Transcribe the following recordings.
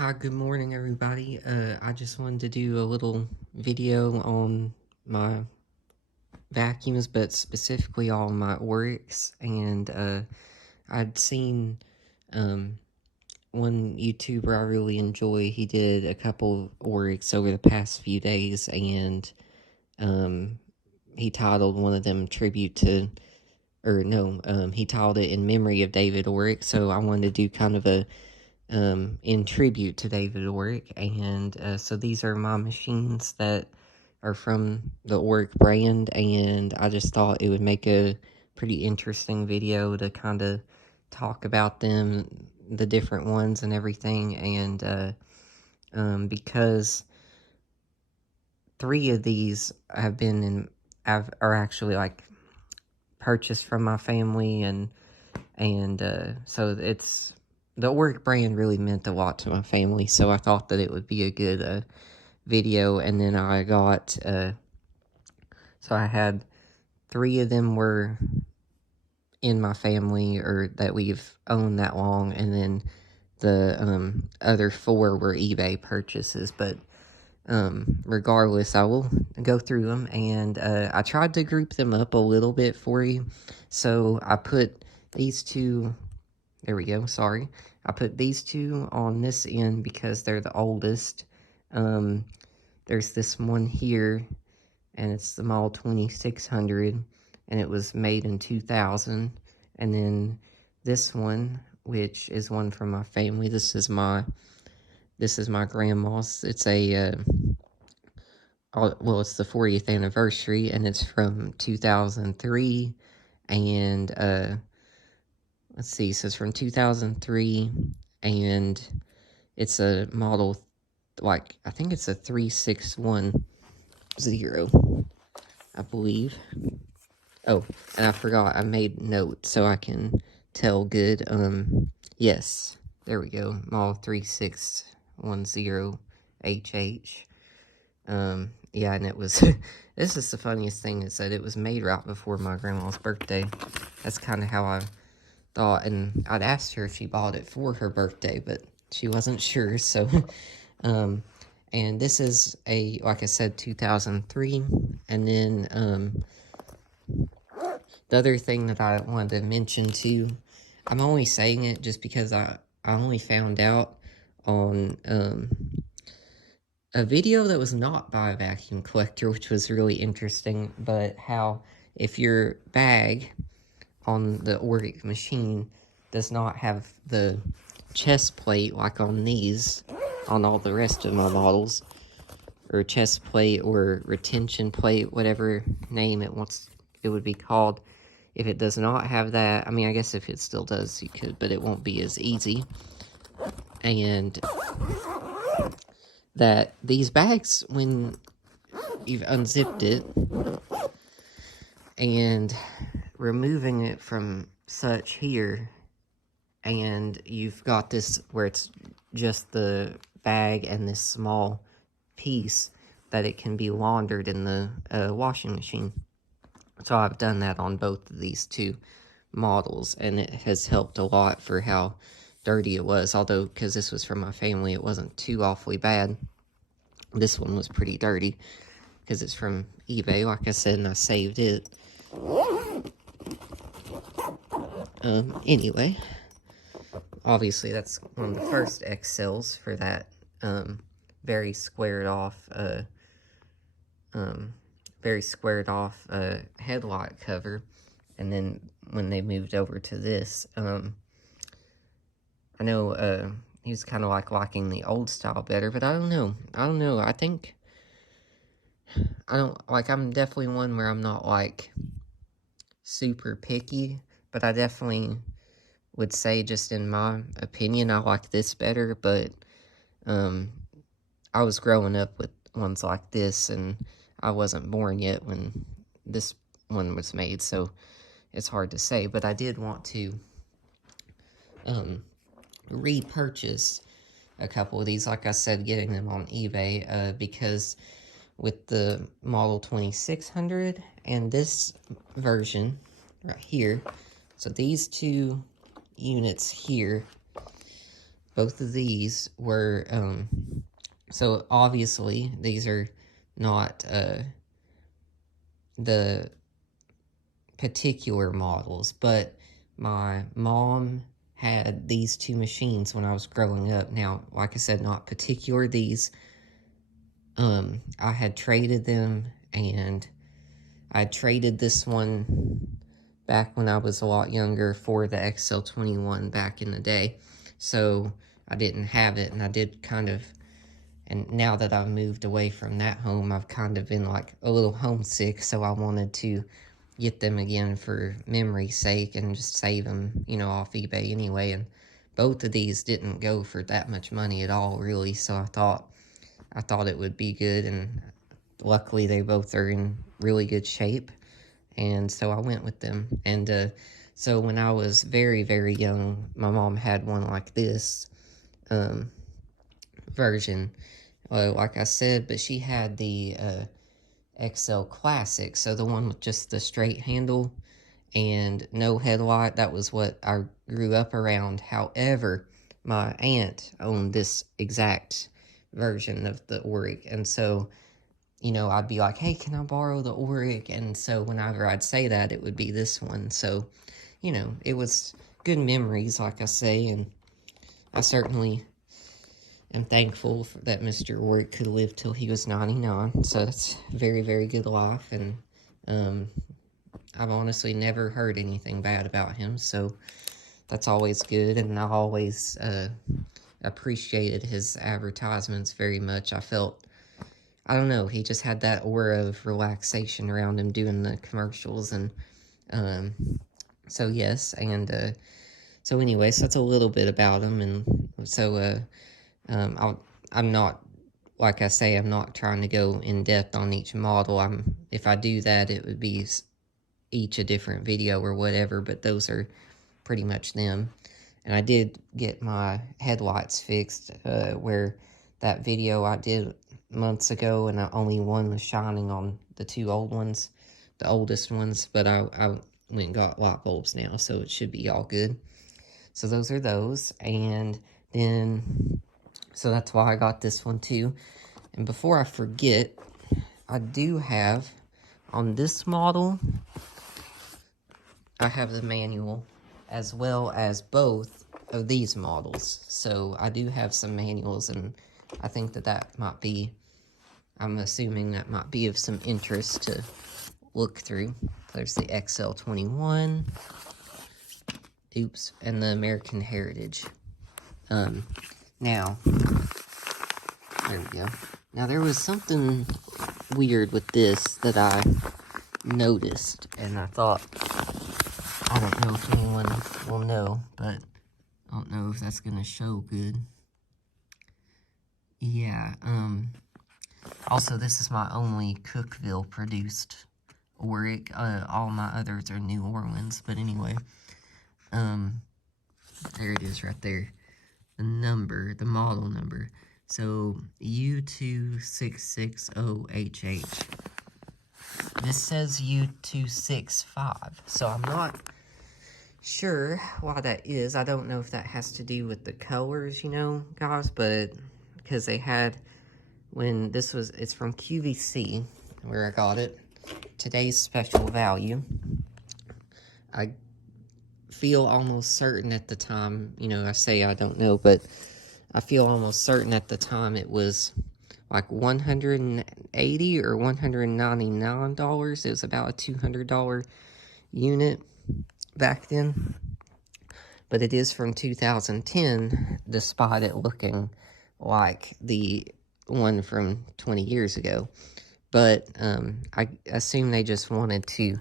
Hi, good morning, everybody. I just wanted to do a little video on my vacuums, but specifically on my Orex. And I'd seen um, one YouTuber I really enjoy. He did a couple Orex over the past few days, and um, he titled one of them "Tribute to," or no, he titled it "In Memory of David Oreck." So I wanted to do kind of a in tribute to David Oreck. And so these are my machines that are from the Oreck brand, and I just thought it would make a pretty interesting video to kind of talk about them, the different ones and everything. And because three of these have been are actually like purchased from my family, and so it's the Oreck brand really meant a lot to my family, so I thought that it would be a good video. And then I got so I had three of them were in my family, or that we've owned that long, and then the other four were eBay purchases. But regardless, I will go through them, and I tried to group them up a little bit for you. So I put these two, there we go, sorry. I put these two on this end because they're the oldest. There's this one here, and it's the model 2600, and it was made in 2000. And then this one, which is one from my family, this is my grandma's. It's a well, it's the 40th anniversary, and it's from 2003. And let's see, so it's from 2003, and it's a model, like, I think it's a 3610, I believe. Oh, and I forgot, I made notes so I can tell good. Yes, there we go, model 3610HH. Yeah, and it was, this is the funniest thing, is that it was made right before my grandma's birthday. That's kind of how I thought, and I'd asked her if she bought it for her birthday, but she wasn't sure. So and this is a, like I said, 2003. And then the other thing that I wanted to mention too, I'm only saying it just because I only found out on a video that was not by a vacuum collector, which was really interesting, but how if your bag on the Oreck machine does not have the chest plate like on these, on all the rest of my models, or chest plate or retention plate, whatever name it would be called. If it does not have that, I mean, I guess if it still does, you could, but it won't be as easy. And that these bags, when you've unzipped it and removing it from such here, and you've got this where it's just the bag and this small piece, that it can be laundered in the washing machine. So I've done that on both of these two models, and it has helped a lot for how dirty it was. Although, because this was from my family, it wasn't too awfully bad. This one was pretty dirty because it's from eBay, like I said, and I saved it. Anyway, obviously that's one of the first X-Cells for that very squared off headlight cover. And then when they moved over to this, I know he was kind of like liking the old style better, but I don't know. I think I'm definitely one where I'm not like super picky, but I definitely would say, just in my opinion, I like this better. But I was growing up with ones like this, and I wasn't born yet when this one was made, so it's hard to say. But I did want to repurchase a couple of these, like I said, getting them on eBay, because with the model 2600 and this version right here, so these two units here, both of these were, so obviously these are not the particular models, but my mom had these two machines when I was growing up. Now, like I said, not particular these. I had traded them, and I traded this one back when I was a lot younger for the XL21 back in the day. So I didn't have it, and I did kind of, and now that I've moved away from that home, I've kind of been like a little homesick, so I wanted to get them again for memory's sake and just save them, you know, off eBay anyway. And both of these didn't go for that much money at all, really, so I thought it would be good, and luckily they both are in really good shape, and so I went with them. And so when I was very, very young, my mom had one like this version, like I said, but she had the XL Classic, so the one with just the straight handle and no headlight. That was what I grew up around. However, my aunt owned this exact version of the Oreck, and so, you know, I'd be like, hey, can I borrow the Oreck? And so whenever I'd say that, it would be this one. So, you know, it was good memories, like I say, and I certainly am thankful that Mr. Oreck could live till he was 99. So that's very, very good life, and I've honestly never heard anything bad about him, so that's always good, and I always appreciated his advertisements very much. I felt, I don't know, he just had that aura of relaxation around him doing the commercials, and so yes, and so anyways, that's a little bit about him, and so I'm not, like I say, I'm not trying to go in depth on each model. If I do that, it would be each a different video or whatever, but those are pretty much them. And I did get my headlights fixed, where that video I did months ago, and only one was shining on the two old ones, the oldest ones, but I went and got light bulbs now, so it should be all good. So those are those, and then, so that's why I got this one too. And before I forget, I do have, on this model, I have the manual, as well as both of these models. So I do have some manuals, and I think that might be, I'm assuming that might be of some interest to look through. There's the XL21, oops, and the American Heritage. Now, there we go. Now, there was something weird with this that I noticed, and I thought, I don't know if anyone will know, but I don't know if that's gonna show good. Yeah, also, this is my only Cookeville produced Oreck. All my others are New Orleans, but anyway, there it is right there. The number, the model number. So, U2660HH. This says U265, so I'm not sure why that is. I don't know if that has to do with the colors, you know, guys, but because they had, when this was, it's from QVC, where I got it, today's special value. I feel almost certain at the time, you know, I say I don't know, but I feel almost certain at the time it was like $180 or $199. It was about a $200 unit back then. But it is from 2010, despite it looking like the one from 20 years ago. But I assume they just wanted to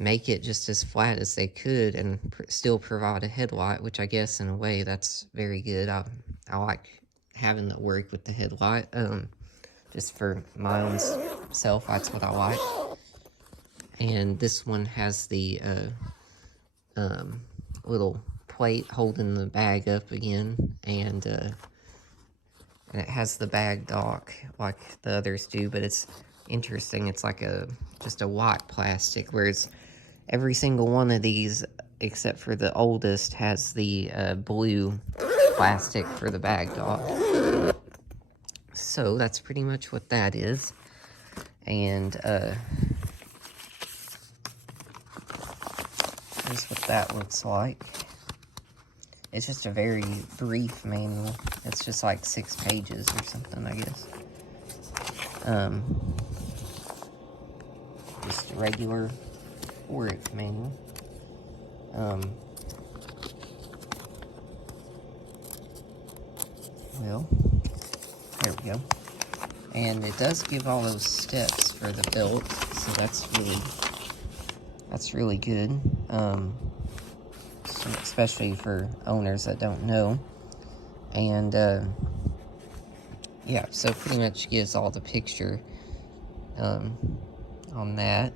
make it just as flat as they could and still provide a headlight, which I guess in a way that's very good. I like having the work with the headlight, just for my own self. That's what I like. And this one has the little plate holding the bag up again, and it has the bag dock like the others do, but it's interesting. It's like just a white plastic, whereas every single one of these, except for the oldest, has the blue plastic for the bag dog. So that's pretty much what that is. And here's what that looks like. It's just a very brief manual. It's just like 6 pages or something, I guess. Just a regular Oreck manual. Well, there we go. And it does give all those steps for the belt, so that's really good. So especially for owners that don't know. And yeah, so pretty much gives all the picture on that.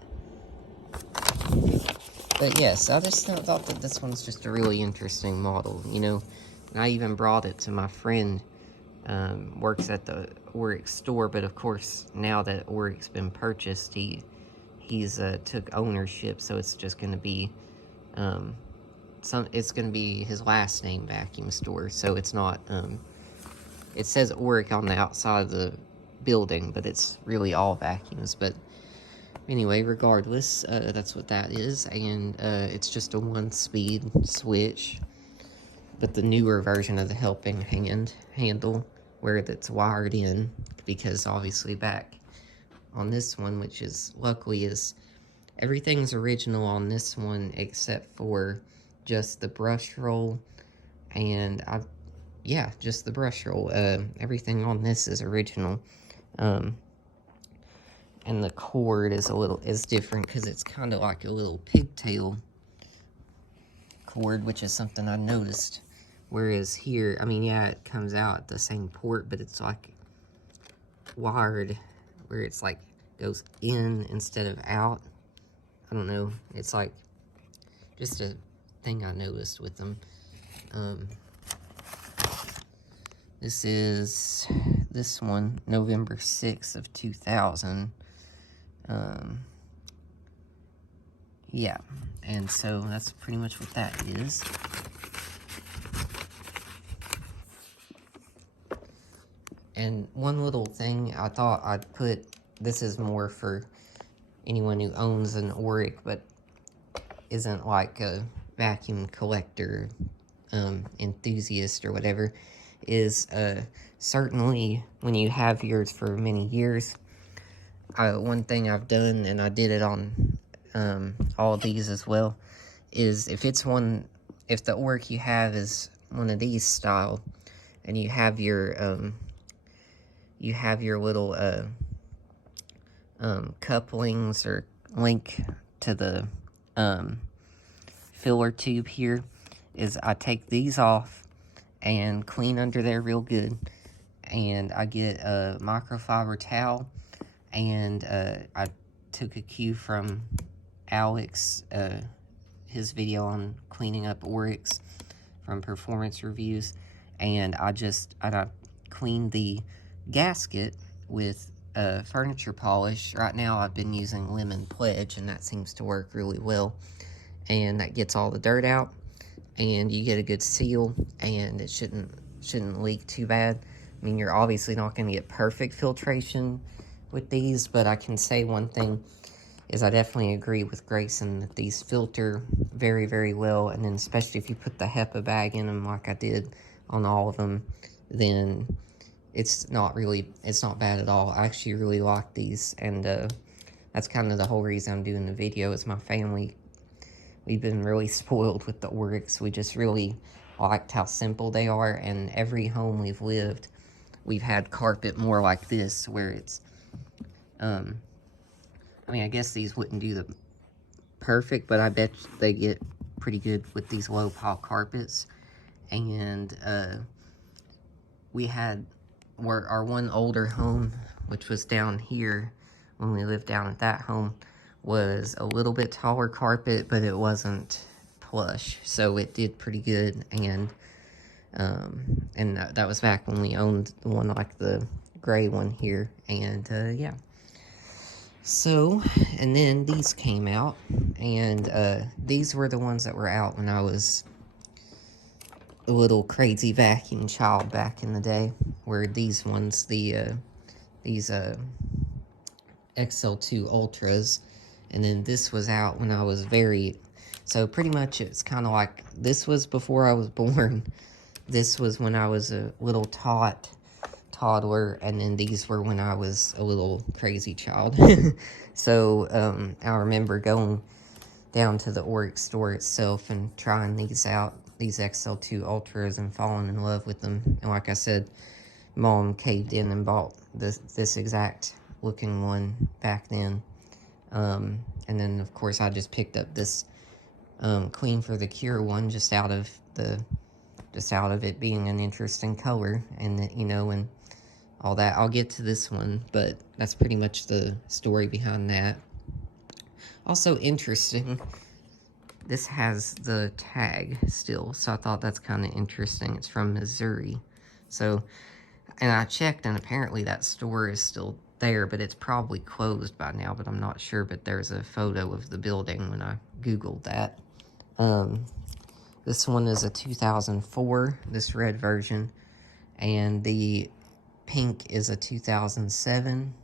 But yes, I just thought that this one's just a really interesting model, you know. And I even brought it to my friend, works at the Oreck store, but of course, now that Oreck's been purchased, he's took ownership, so it's just going to be, it's going to be his last name vacuum store, so it's not, it says Oreck on the outside of the building, but it's really all vacuums. But anyway, regardless, that's what that is, and it's just a 1-speed switch, but the newer version of the helping handle, where it's wired in, because obviously back on this one, which is luckily is everything's original on this one except for just the brush roll, and just the brush roll. Everything on this is original. And the cord is different because it's kind of like a little pigtail cord, which is something I noticed. Whereas here, I mean, yeah, it comes out at the same port, but it's like wired where it's like goes in instead of out. I don't know. It's like just a thing I noticed with them. This one, November 6th of 2000. Yeah, and so that's pretty much what that is. And one little thing I thought I'd put, this is more for anyone who owns an Oreck but isn't like a vacuum collector enthusiast or whatever, is certainly when you have yours for many years, one thing I've done, and I did it on all of these as well, is if the Oreck you have is one of these style, and you have your little couplings or link to the filler tube here, is I take these off and clean under there real good, and I get a microfiber towel, and I took a cue from Alex, his video on cleaning up Orecks from Performance Reviews, and I cleaned the gasket with furniture polish. Right now I've been using Lemon Pledge, and that seems to work really well, and that gets all the dirt out, and you get a good seal, and it shouldn't leak too bad. I mean, you're obviously not going to get perfect filtration with these, but I can say one thing is I definitely agree with Grayson that these filter very, very well, and then especially if you put the HEPA bag in them like I did on all of them, then it's not bad at all. I actually really like these, and that's kind of the whole reason I'm doing the video. Is my family, we've been really spoiled with the Orecks. We just really liked how simple they are, and every home we've lived, we've had carpet more like this, where it's, I mean, I guess these wouldn't do the perfect, but I bet they get pretty good with these low pile carpets. And we had our one older home, which was down here when we lived down at that home, was a little bit taller carpet, but it wasn't plush, so it did pretty good. And that was back when we owned the one like the gray one here. And yeah, so, and then these came out, and these were the ones that were out when I was a little crazy vacuum child back in the day, where these ones, these XL2 Ultras, and then this was out when I was so pretty much it's kind of like, this was before I was born. This was when I was a little toddler, and then these were when I was a little crazy child. So I remember going down to the Oreck store itself and trying these out, these XL2 Ultras, and falling in love with them. And like I said, Mom caved in and bought this exact looking one back then. And then of course I just picked up this Queen for the Cure one just out of it being an interesting color, and you know, and all that. I'll get to this one, but that's pretty much the story behind that. Also interesting, this has the tag still, so I thought that's kind of interesting. It's from Missouri. So, and I checked, and apparently that store is still there, but it's probably closed by now, but I'm not sure. But there's a photo of the building when I Googled that. This one is a 2004, this red version, and the pink is a 2007.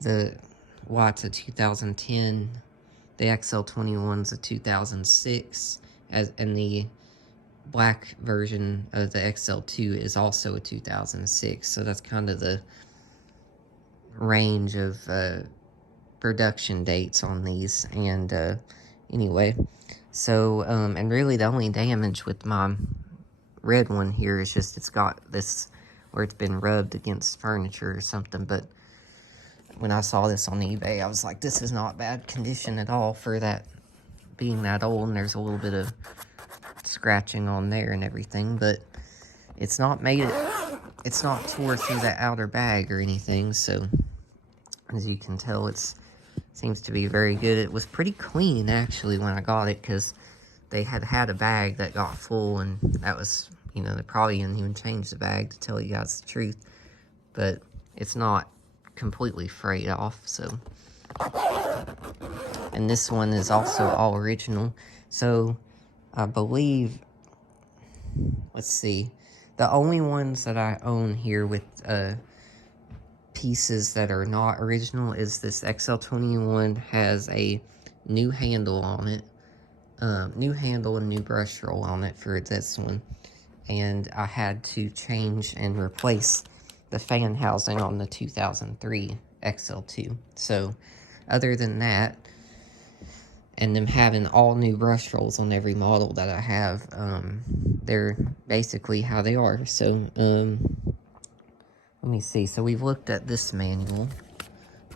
The white's a 2010. The XL21's a 2006, and the black version of the XL2 is also a 2006. So that's kind of the range of production dates on these. And anyway, so and really the only damage with my red one here is just it's got this where it's been rubbed against furniture or something. But when I saw this on eBay, I was like, this is not bad condition at all for that being that old. And there's a little bit of scratching on there and everything, but it's not it's not tore through that outer bag or anything. So as you can tell, it seems to be very good. It was pretty clean actually when I got it, because they had a bag that got full, and that was, you know, they probably didn't even change the bag, to tell you guys the truth. But it's not completely frayed off. So, and this one is also all original. So I believe, let's see, the only ones that I own here with pieces that are not original is this XL21 has a new handle on it, new handle and new brush roll on it for this one, and I had to change and replace the fan housing on the 2003 XL2. So other than that, and them having all new brush rolls on every model that I have, they're basically how they are. So let me see. So we've looked at this manual,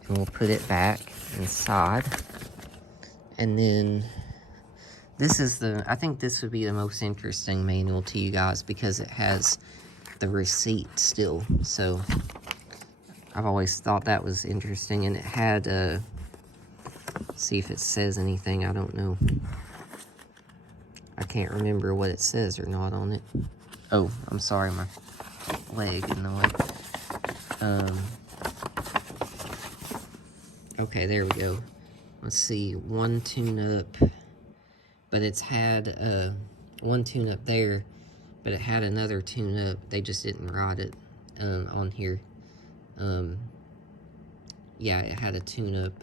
and we'll put it back inside. And then this is I think this would be the most interesting manual to you guys, because it has the receipt still. So I've always thought that was interesting. And it had, see if it says anything. I don't know. I can't remember what it says or not on it. Oh, I'm sorry, my leg in the way. Okay, there we go. Let's see, one tune-up, but it's had one tune-up there, but it had another tune-up. They just didn't write it on here. Yeah, it had a tune-up.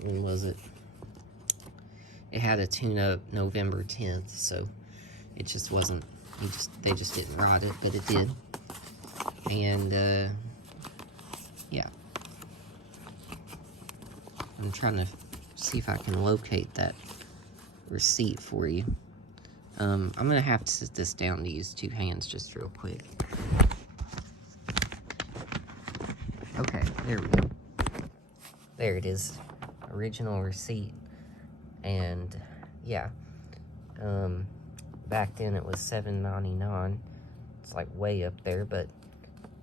When was it? It had a tune-up November 10th, so it just wasn't. They just didn't write it, but it did. And yeah. I'm trying to see if I can locate that receipt for you. I'm gonna have to sit this down to use two hands just real quick. Okay, there we go. There it is. Original receipt. And yeah, back then it was $7.99. It's like way up there, but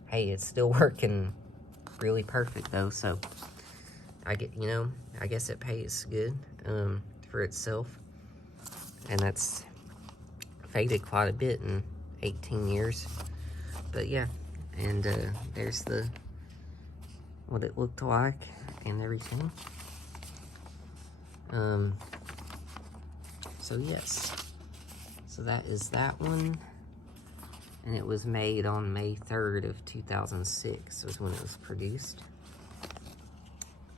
hey, it's still working really perfect though. So I guess it pays good for itself. And that's faded quite a bit in 18 years. But yeah, and there's what it looked like and everything. So yes, So that is that one. And it was made on May 3rd of 2006 was when it was produced.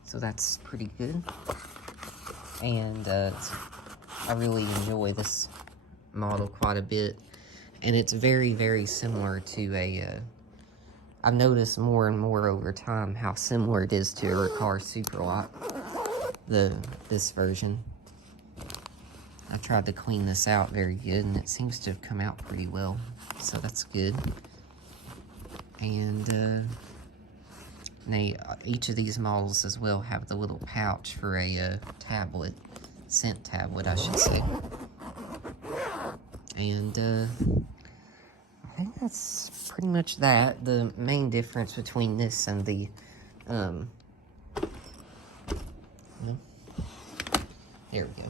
So that's pretty good. And I really enjoy this model quite a bit. And it's very, very similar to a... I've noticed more and more over time how similar it is to a Riccar Superlot, this version. I tried to clean this out very good, and it seems to have come out pretty well, so that's good. And each of these models as well have the little pouch for a tablet, scent tablet, I should say. And I think that's pretty much that. The main difference between this and the there we go.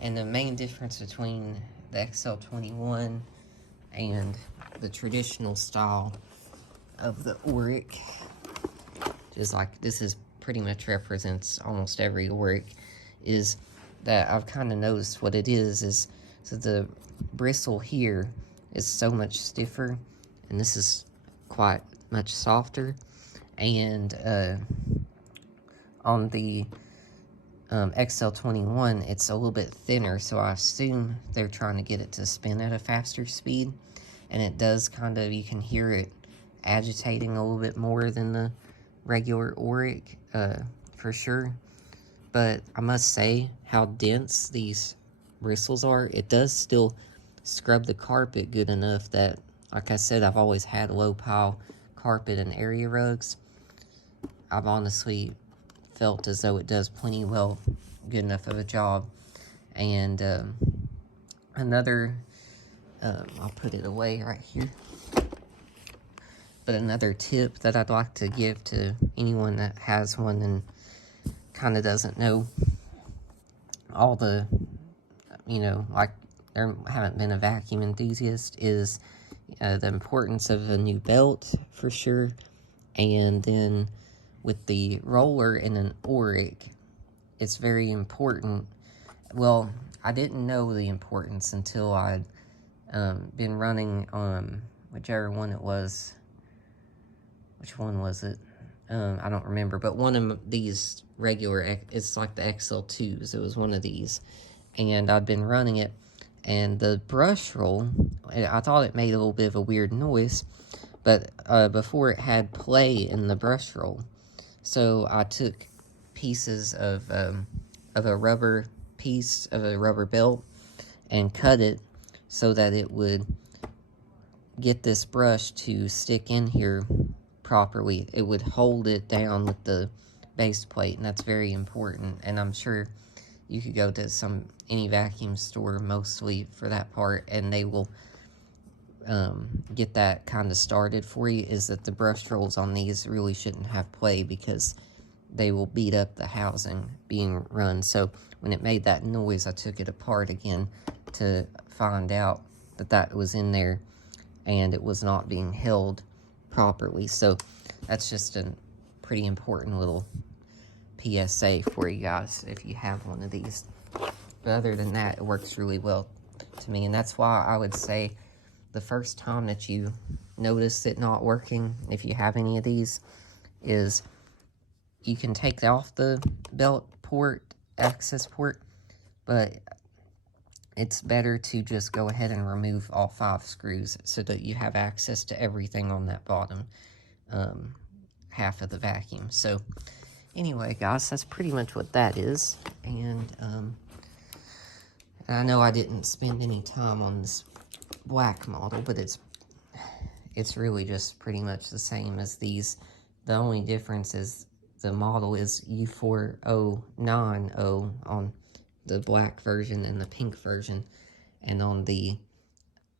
And the main difference between the XL21 and the traditional style of the Oreck, just like this is pretty much represents almost every Oreck, is that I've kind of noticed what it is so the bristle here is so much stiffer, and this is quite much softer, and on the XL21, it's a little bit thinner, so I assume they're trying to get it to spin at a faster speed, and it does kind of, you can hear it agitating a little bit more than the regular Oreck, for sure. But I must say how dense these bristles are. It does still scrub the carpet good enough that, like I said, I've always had low pile carpet and area rugs. I've honestly felt as though it does plenty well, good enough of a job. And another, I'll put it away right here, but another tip that I'd like to give to anyone that has one and kind of doesn't know all the, like there haven't been a vacuum enthusiast, is the importance of a new belt for sure. And then with the roller in an Oreck, it's very important. Well, I didn't know the importance until I'd been running on whichever one it was. Which one was it? I don't remember, but one of these regular, it's like the XL2s, it was one of these, and I'd been running it, and the brush roll, I thought it made a little bit of a weird noise, but before it had play in the brush roll. So I took pieces of a rubber piece of a rubber belt and cut it so that it would get this brush to stick in here properly. It would hold it down with the base plate, and that's very important. And I'm sure you could go to any vacuum store mostly for that part, and they will get that kind of started for you. Is that the brush rolls on these really shouldn't have play because they will beat up the housing being run. So when it made that noise, I took it apart again to find out that was in there and it was not being held properly. So that's just a pretty important little PSA for you guys if you have one of these. But other than that, it works really well to me, and that's why I would say the first time that you notice it not working, if you have any of these, is you can take off the belt port, access port, but it's better to just go ahead and remove all 5 screws so that you have access to everything on that bottom half of the vacuum. So anyway, guys, that's pretty much what that is. And I know I didn't spend any time on this black model, but it's really just pretty much the same as these. The only difference is the model is U4090 on the black version and the pink version, and on the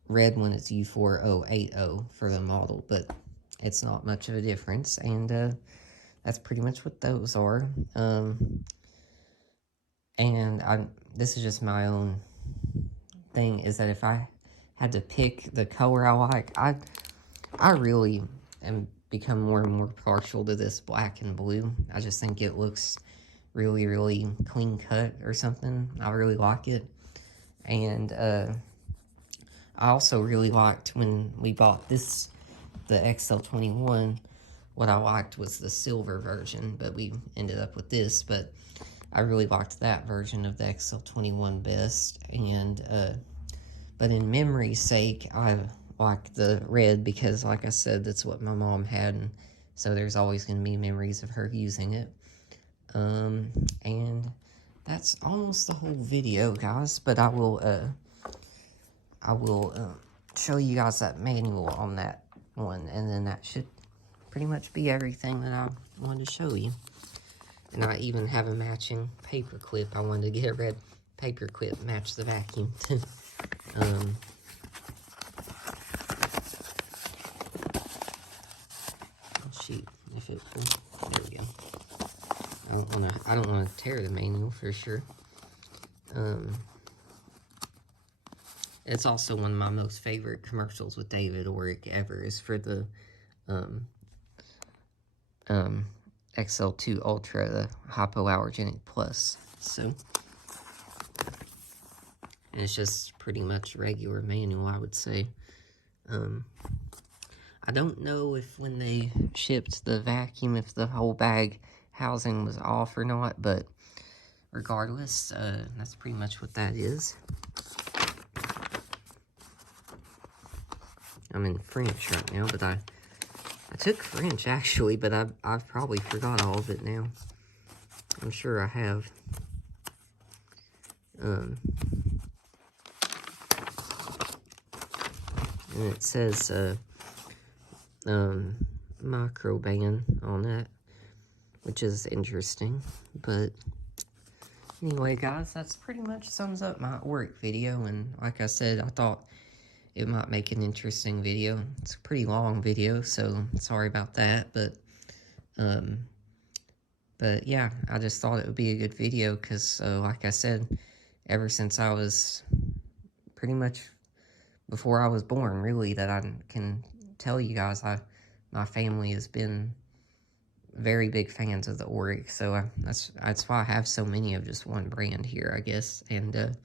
red one it's U4080 for the model, but it's not much of a difference. And that's pretty much what those are. And this is just my own thing, is that if I had to pick the color I like, I really am become more and more partial to this black and blue. I just think it looks really, really clean cut or something. I really like it. And I also really liked when we bought the XL21. What I liked was the silver version, but we ended up with this. But I really liked that version of the XL21 best. And but in memory's sake, I like the red because, like I said, that's what my mom had, and so there's always going to be memories of her using it. And that's almost the whole video, guys. But I will show you guys that manual on that one, and then that should pretty much be everything that I wanted to show you. And I even have a matching paper clip. I wanted to get a red paper clip, match the vacuum. Oh, shoot, if it will, there we go. I don't wanna tear the manual for sure. It's also one of my most favorite commercials with David Oreck ever, is for the XL2 Ultra, the Hypoallergenic Plus. So, and it's just pretty much regular manual, I would say. I don't know if when they shipped the vacuum, if the whole bag housing was off or not, but regardless, that's pretty much what that is. I'm in French right now, but I took French actually, but I've probably forgot all of it now. I'm sure I have. And it says microban on that, which is interesting. But anyway, guys, that's pretty much sums up my Oreck video. And like I said, I thought it might make an interesting video. It's a pretty long video, so sorry about that. But yeah, I just thought it would be a good video because, like I said, ever since I was pretty much before I was born, really, that I can tell you guys, my family has been very big fans of the Oreck, so that's why I have so many of just one brand here, I guess. And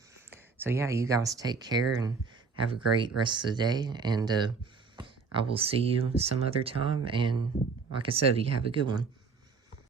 so yeah, you guys take care and have a great rest of the day, and I will see you some other time, and like I said, you have a good one.